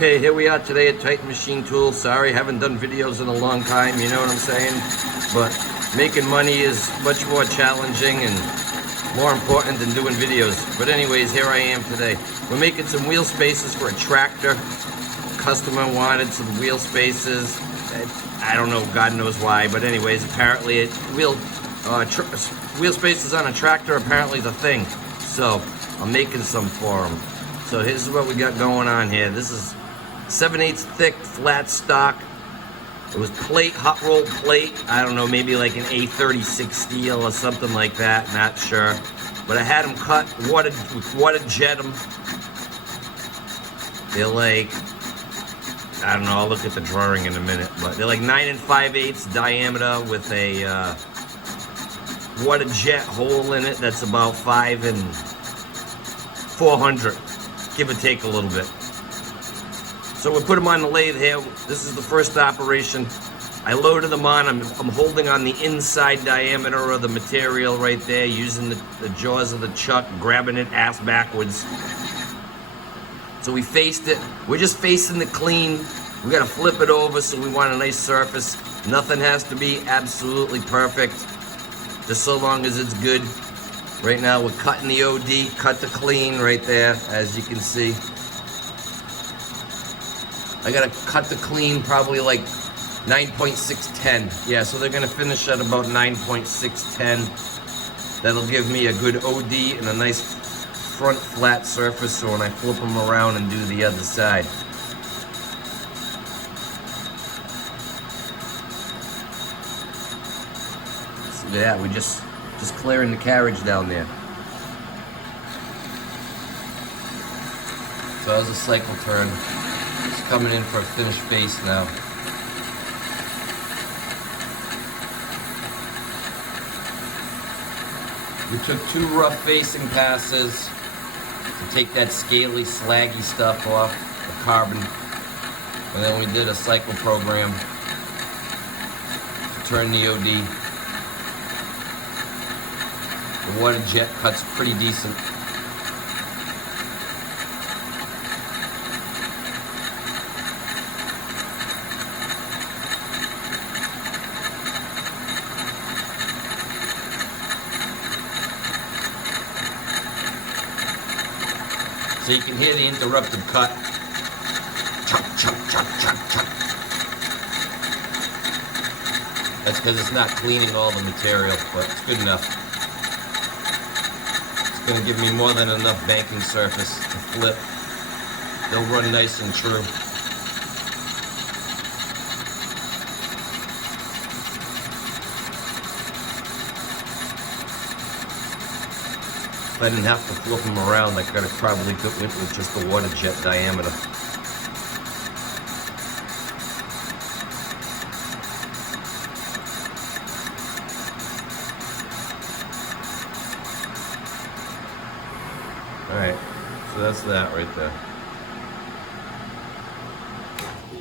Okay, here we are today at Titan Machine Tools. Sorry, haven't done videos in a long time, you know what I'm saying? But making money is much more challenging and more important than doing videos. But anyways, here I am today. We're making some wheel spaces for a tractor. Customer wanted some wheel spaces. I don't know, God knows why, but anyways, apparently wheel spaces on a tractor apparently is a thing. So I'm making some for them. So here's what we got going on here. This is 7/8 thick flat stock. It was plate, hot rolled plate. I don't know, maybe like an A36 steel or something like that. Not sure. But I had them cut, water jet them. They're like, I don't know, I'll look at the drawing in a minute. But they're like 9 5/8 diameter with a water jet hole in it that's about 5 400. Give or take a little bit. So we put them on the lathe here. This is the first operation. I loaded them on. I'm holding on the inside diameter of the material right there, using the jaws of the chuck, grabbing it ass backwards. So we faced it. We're just facing it clean. We gotta flip it over, so we want a nice surface. Nothing has to be absolutely perfect, just so long as it's good. Right now we're cutting the OD, cut to clean right there, as you can see. I gotta cut to clean probably like 9.610. Yeah, so they're gonna finish at about 9.610. That'll give me a good OD and a nice front flat surface, so when I flip them around and do the other side. See that, we just clearing the carriage down there. So that was a cycle turn. It's coming in for a finished face now. We took 2 rough facing passes to take that scaly, slaggy stuff off the carbon. And then we did a cycle program to turn the OD. The water jet cuts pretty decent. So you can hear the interrupted cut. Chuck, chuck, chuck, chuck, chuck. That's because it's not cleaning all the material, but it's good enough. It's going to give me more than enough banking surface to flip. They'll run nice and true. If I didn't have to flip them around, I could have probably went with just the water jet diameter. Alright, so that's that right there.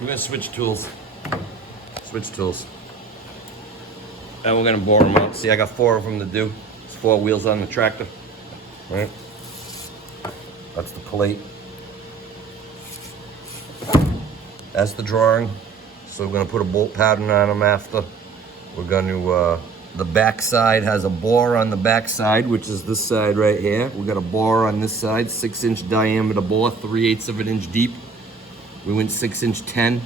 We're going to switch tools. Switch tools. And we're going to bore them out. See, I got 4 of them to do. There's 4 wheels on the tractor. Right? That's the plate. That's the drawing. So we're going to put a bolt pattern on them after. We're going to, the back side has a bore on the back side, which is this side right here. We got a bore on this side, 6-inch diameter bore, 3/8 of an inch deep. We went 6-inch 10,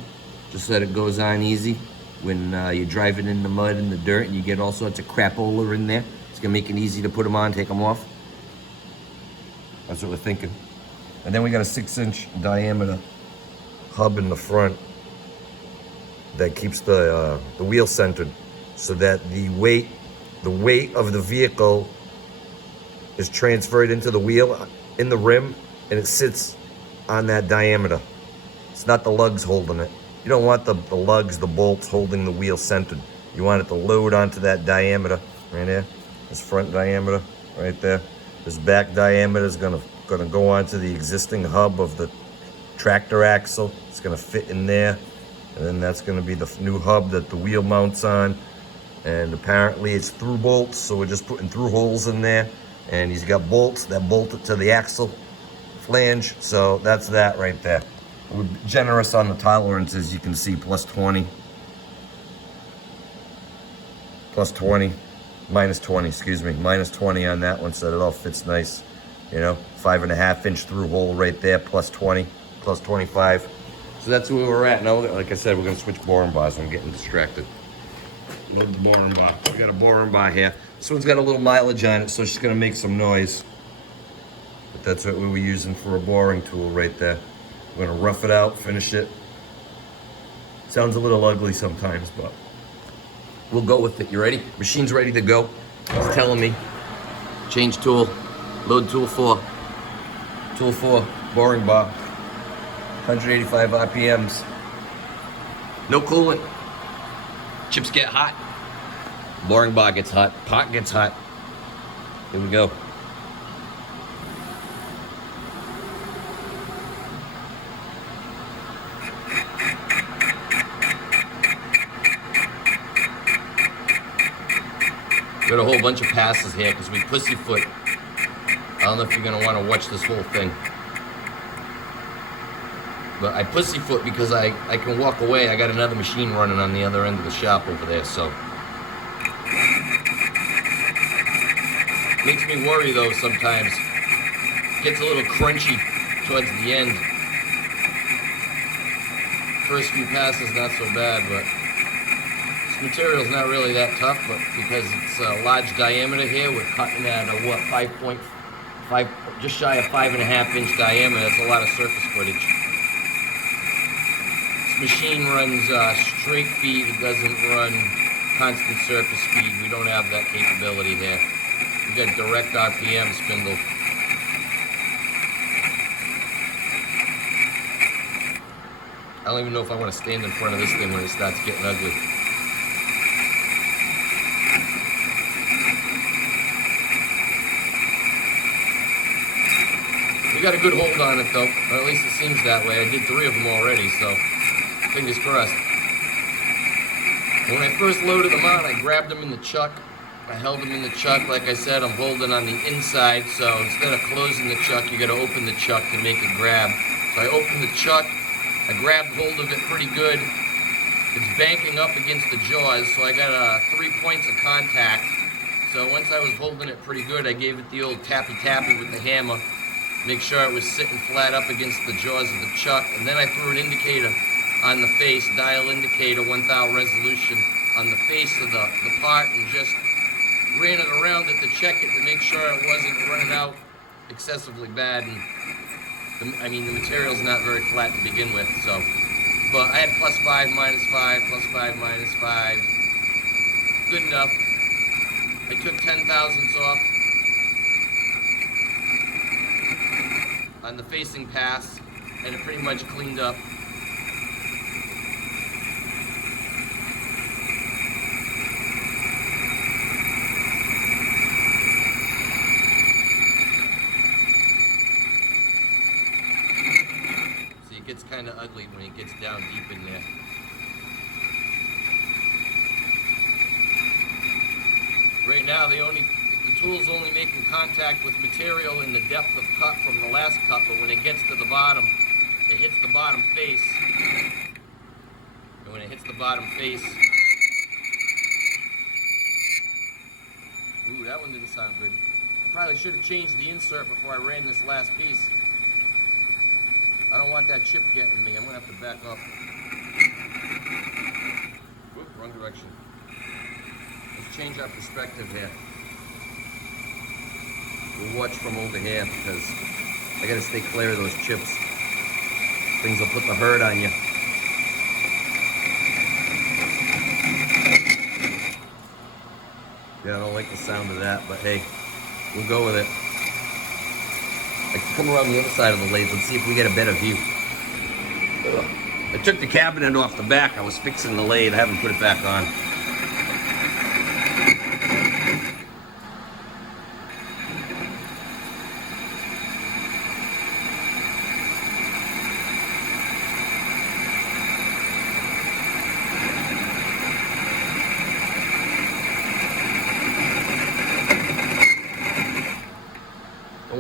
just so that it goes on easy. When you're driving in the mud and the dirt and you get all sorts of crapola in there, it's going to make it easy to put them on, take them off. That's what we're thinking. And then we got a 6-inch diameter hub in the front that keeps the wheel centered, so that the weight of the vehicle is transferred into the wheel in the rim, and it sits on that diameter. It's not the lugs holding it. You don't want the lugs, the bolts holding the wheel centered. You want it to load onto that diameter right there. This front diameter right there. This back diameter is gonna go onto the existing hub of the tractor axle. It's gonna fit in there, and then that's gonna be the new hub that the wheel mounts on. And apparently it's through bolts, so we're just putting through holes in there. And he's got bolts that bolt it to the axle flange. So that's that right there. We're generous on the tolerances, you can see plus 20. Plus 20, minus 20, excuse me, minus 20 on that one, so it all fits nice. You know, 5.5-inch through hole right there, plus 20, plus 25. So that's where we're at. Now, like I said, we're gonna switch boring bars. I'm getting distracted. Load the boring bar. We got a boring bar here. This one's got a little mileage on it, so she's gonna make some noise. But that's what we were using for a boring tool right there. We're gonna rough it out, finish it. Sounds a little ugly sometimes, but we'll go with it. You ready? Machine's ready to go. It's telling me. Change tool. Load tool 4. Tool 4. Boring bar. 185 RPMs. No coolant. Chips get hot. Boring bar gets hot. Pot gets hot. Here we go. Got a whole bunch of passes here because we pussyfoot. I don't know if you're gonna want to watch this whole thing, but I pussyfoot because I can walk away. I got another machine running on the other end of the shop over there, so makes me worry though sometimes. Gets a little crunchy towards the end. First few passes not so bad, but this material's not really that tough, but because it's a large diameter here, we're cutting at a what, 5.5, just shy of 5.5-inch diameter. That's a lot of surface footage. This machine runs straight feed. It doesn't run constant surface speed. We don't have that capability there. We got direct RPM spindle. I don't even know if I want to stand in front of this thing when it starts getting ugly. We got a good hold on it though, or at least it seems that way. I did 3 of them already, so fingers crossed. When I first loaded them on, I grabbed them in the chuck. I held them in the chuck. Like I said, I'm holding on the inside, so instead of closing the chuck, you gotta open the chuck to make it grab. So I opened the chuck, I grabbed hold of it pretty good. It's banking up against the jaws, so I got 3 points of contact. So once I was holding it pretty good, I gave it the old tappy-tappy with the hammer. Make sure it was sitting flat up against the jaws of the chuck, and then I threw an indicator on the face, dial indicator, 1000 resolution on the face of the part, and just ran it around it to check it to make sure it wasn't running out excessively bad. And the material's not very flat to begin with, so. But I had +5, -5, +5, -5. Good enough. I took 0.010 off on the facing pass, and it pretty much cleaned up. See, it gets kind of ugly when it gets down deep in there. Right now, the tool's only making contact with material in the depth of cut from the last cut, but when it gets to the bottom, it hits the bottom face. And when it hits the bottom face, ooh, that one didn't sound good. I probably should have changed the insert before I ran this last piece. I don't want that chip getting me. I'm gonna have to back up. Oop, wrong direction. Let's change our perspective here. We'll watch from over here because I gotta stay clear of those chips. Things will put the hurt on you. Yeah, I don't like the sound of that, but hey, we'll go with it. I can come around the other side of the lathe. Let's see if we get a better view. I took the cabinet off the back. I was fixing the lathe. I haven't put it back on.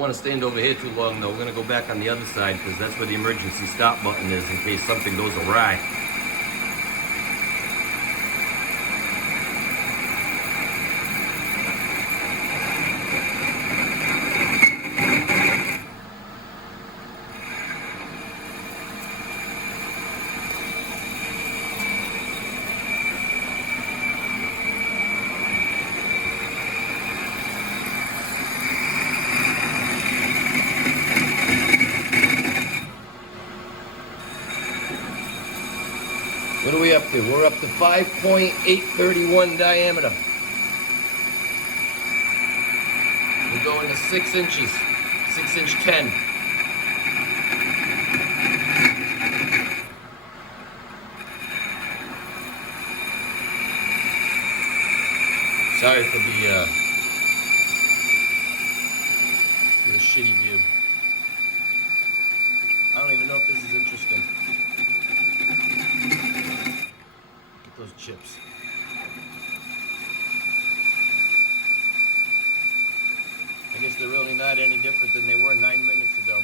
want to stand over here too long though. We're going to go back on the other side because that's where the emergency stop button is in case something goes awry. What are we up to? We're up to 5.831 diameter. We're going to 6 inches, 6" 10. Sorry for the shitty view. I don't even know if this is interesting. Those chips. I guess they're really not any different than they were 9 minutes ago.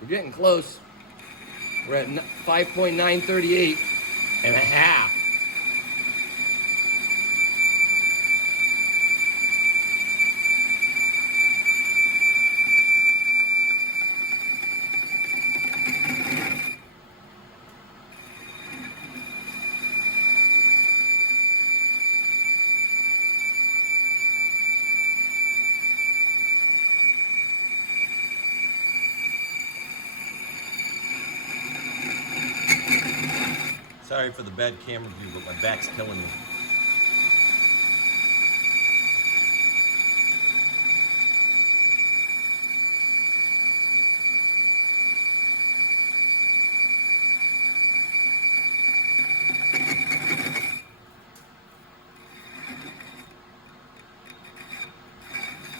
We're getting close. We're at 5.938 and a half. Sorry for the bad camera view, but my back's killing me.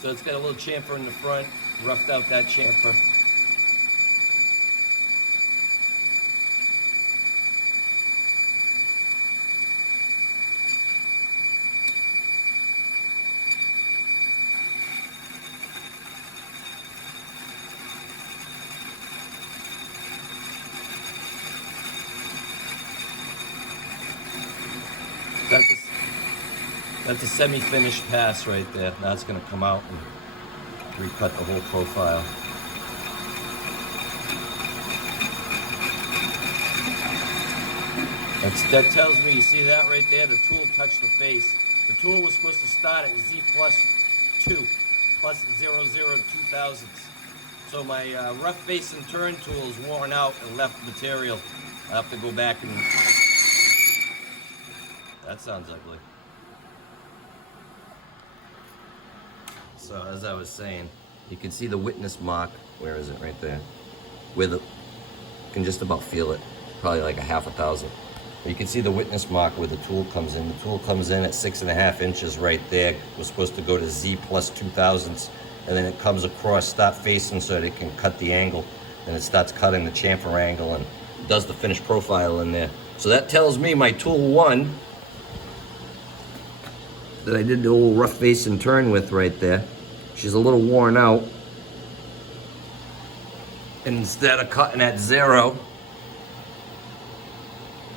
So it's got a little chamfer in the front, roughed out that chamfer. That's a semi-finished pass right there. Now it's going to come out and recut the whole profile. That tells me, you see that right there? The tool touched the face. The tool was supposed to start at Z plus 2, plus 0.002 So my rough face and turn tool is worn out and left material. I have to go back and... That sounds ugly. So as I was saying, you can see the witness mark. Where is it? Right there. Where you can just about feel it. Probably like a 0.5. You can see the witness mark where the tool comes in. The tool comes in at 6.5 inches right there. We're supposed to go to Z plus 0.002, and then it comes across, stop facing so that it can cut the angle. Then it starts cutting the chamfer angle and does the finished profile in there. So that tells me my tool 1 that I did the old rough face and turn with right there, she's a little worn out. And instead of cutting at 0,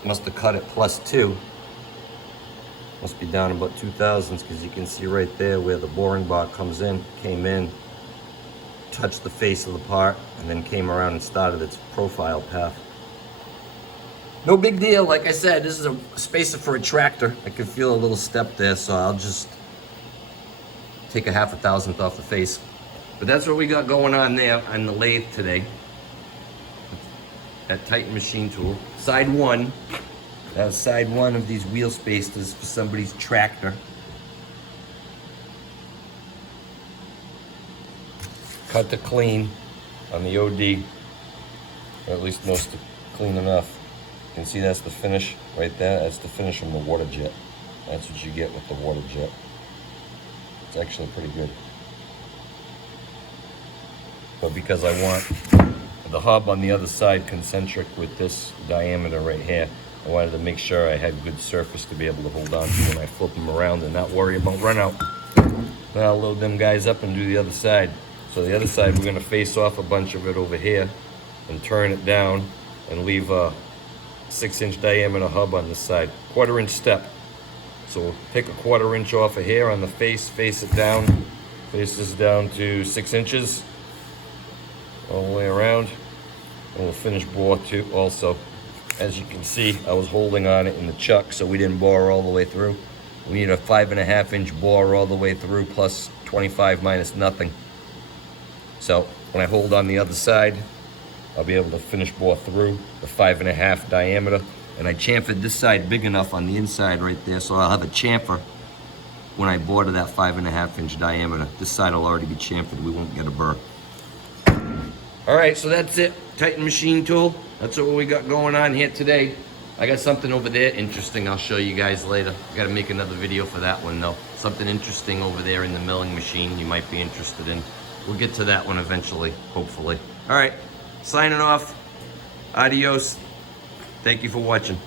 must have cut it plus 2. Must be down about 0.002 because you can see right there where the boring bar came in, touched the face of the part, and then came around and started its profile path. No big deal. Like I said, this is a spacer for a tractor. I can feel a little step there, so I'll just take a 0.5 off the face. But that's what we got going on there on the lathe today. That Titan machine tool. Side 1. That was side 1 of these wheel spacers for somebody's tractor. Cut to clean on the OD. Or at least most clean enough. can see that's the finish right there. That's the finish from the water jet. That's what you get with the water jet. It's actually pretty good. But because I want the hub on the other side concentric with this diameter right here, I wanted to make sure I had good surface to be able to hold on to when I flip them around and not worry about run out. Then I'll load them guys up and do the other side. So the other side, we're gonna face off a bunch of it over here and turn it down and leave a 6-inch diameter hub on this side, 1/4 inch step. So we'll take a 1/4 inch off of here on the face it down, face this down to 6 inches all the way around, and we'll finish bore too also. As you can see, I was holding on it in the chuck so we didn't bore all the way through. We need a 5.5 inch bore all the way through plus 25 minus nothing. So when I hold on the other side, I'll be able to finish bore through the 5.5 diameter. And I chamfered this side big enough on the inside right there, so I'll have a chamfer when I bore to that 5.5 inch diameter. This side will already be chamfered, we won't get a burr. All right, so that's it. Titan machine tool. That's what we got going on here today. I got something over there interesting I'll show you guys later. Gotta make another video for that one though. Something interesting over there in the milling machine you might be interested in. We'll get to that one eventually, hopefully. All right, signing off. Adios. Thank you for watching.